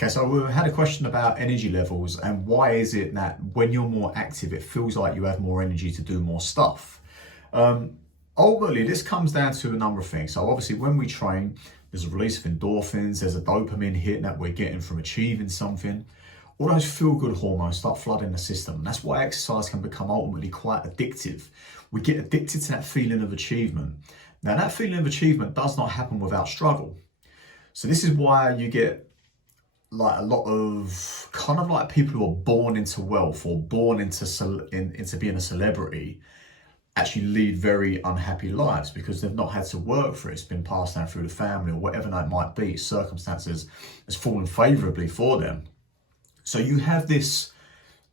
Okay, so we had a question about energy levels and why is it that when you're more active, it feels like you have more energy to do more stuff. Ultimately, this comes down to a number of things. So obviously when we train, there's a release of endorphins, there's a dopamine hit that we're getting from achieving something. All those feel-good hormones start flooding the system. And that's why exercise can become ultimately quite addictive. We get addicted to that feeling of achievement. Now that feeling of achievement does not happen without struggle. So this is why you get like a lot of kind of like people who are born into wealth or born into being a celebrity actually lead very unhappy lives because they've not had to work for it. It's been passed down through the family or whatever that might be. Circumstances has fallen favorably for them. So you have this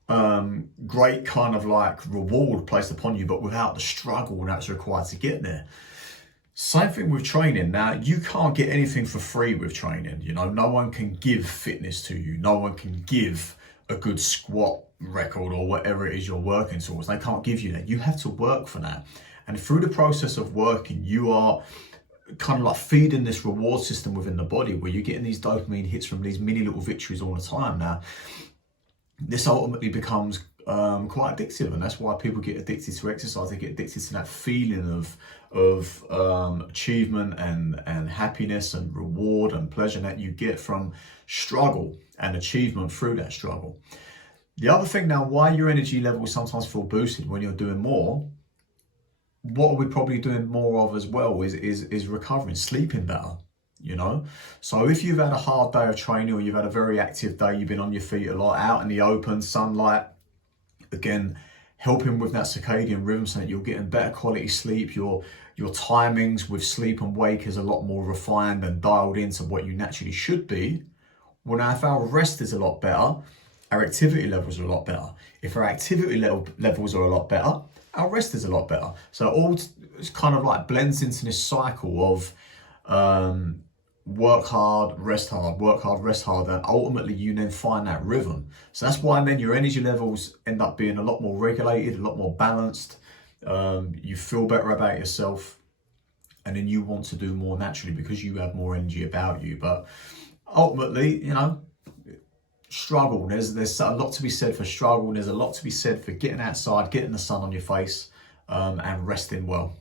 great kind of like reward placed upon you, but without the struggle that's required to get there. Same thing with training. Now, you can't get anything for free with training. You know, no one can give fitness to you. No one can give a good squat record or whatever it is you're working towards. They can't give you that. You have to work for that. And through the process of working, you are kind of like feeding this reward system within the body where you're getting these dopamine hits from these mini little victories all the time. Now, this ultimately becomes quite addictive, and that's why people get addicted to exercise. They get addicted to that feeling of achievement and happiness and reward and pleasure that you get from struggle and achievement through that struggle. The other thing now, why your energy levels sometimes feel boosted when you're doing more, what are we probably doing more of as well is recovering, sleeping better. You know, so if you've had a hard day of training or you've had a very active day, you've been on your feet a lot, out in the open, sunlight, again, helping with that circadian rhythm so that you're getting better quality sleep. Your timings with sleep and wake is a lot more refined and dialed into what you naturally should be. Well, now if our rest is a lot better, our activity levels are a lot better. If our activity levels are a lot better, our rest is a lot better. So it all kind of like blends into this cycle of work hard, rest hard, work hard, rest hard, and ultimately you then find that rhythm. So that's why then your energy levels end up being a lot more regulated, a lot more balanced. You feel better about yourself, and then you want to do more naturally because you have more energy about you. But ultimately, you know, struggle. There's a lot to be said for struggle. There's a lot to be said for getting outside, getting the sun on your face, and resting well.